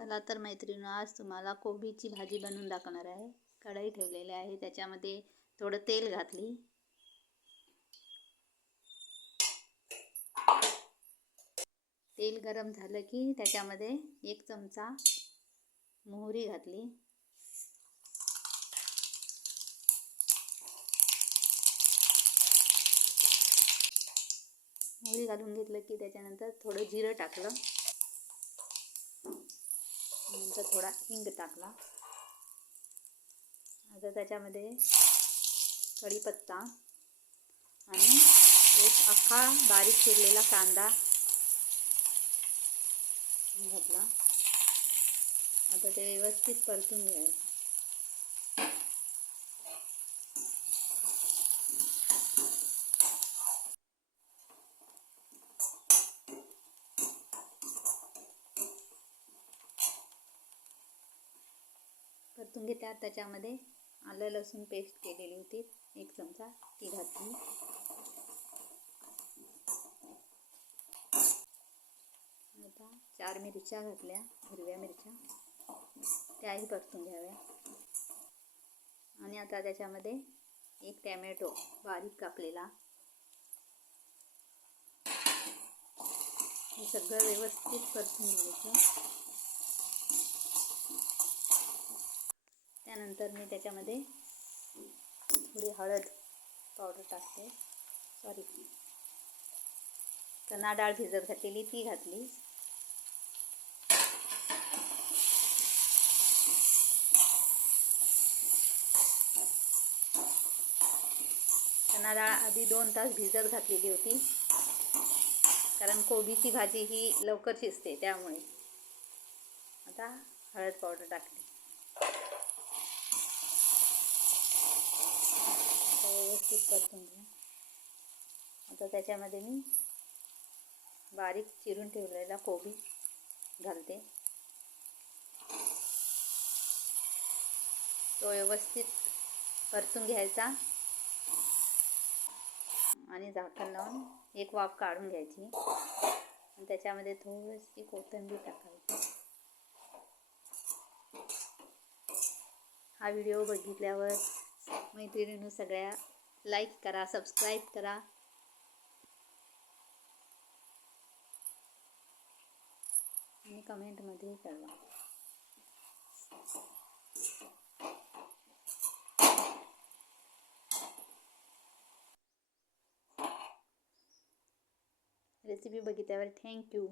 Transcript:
चला तर मैत्रिणी, आज तुम्हाला कोबीची भाजी बनवून दाखवणार आहे. कढई ठेवलेली आहे, त्याच्यामध्ये थोडं तेल घातली. तेल गरम झालं की त्याच्यामध्ये 1 चमचा मोहरी घातली. मोहरी घालून घेतलं की त्याच्यानंतर थोडं जिरं टाकलं. नंतर थोडा हिंग टाकला. आता त्याच्यामध्ये कढीपत्ता आणि एक अख्खा बारीक चिरलेला कांदा घातला. आता ते व्यवस्थित परतून घ्यायचं. परतून घेतल्यावर त्याच्यामध्ये आलं लसूण पेस्ट केलेली होती 1 चमचा, ती घातली. आता 4 मिरच्या घातल्या, हिरव्या मिरच्या, त्याही परतून घ्याव्या. आणि आता त्याच्यामध्ये 1 टॅमॅटो बारीक कापलेला, हे सगळं व्यवस्थित परतून घ्यायचं. त्यानंतर मी त्याच्यामध्ये थोडी हळद पावडर टाकते. चणा डाळ भिजत घातलेली ती घातली. चणा डाळ आधी 2 तास भिजत घातलेली होती, कारण कोबीची भाजी ही लवकर शिजते त्यामुळे. आता हळद पावडर टाकली. व्यवस्थित परतून घ्या. आता त्याच्यामध्ये मी बारीक चिरून ठेवलेला कोबी घालते. तो व्यवस्थित परतून घ्यायचा आणि झाकण लावून 1 वाफ काढून घ्यायची. आणि त्याच्यामध्ये थोडीशी कोथिंबीर टाकायची. हा व्हिडिओ बघितल्यावर मैत्रिणींनो सगळ्या लाईक करा, सबस्क्राईब करा आणि कमेंटमध्ये कळवा. रेसिपी बघितल्यावर थँक्यू.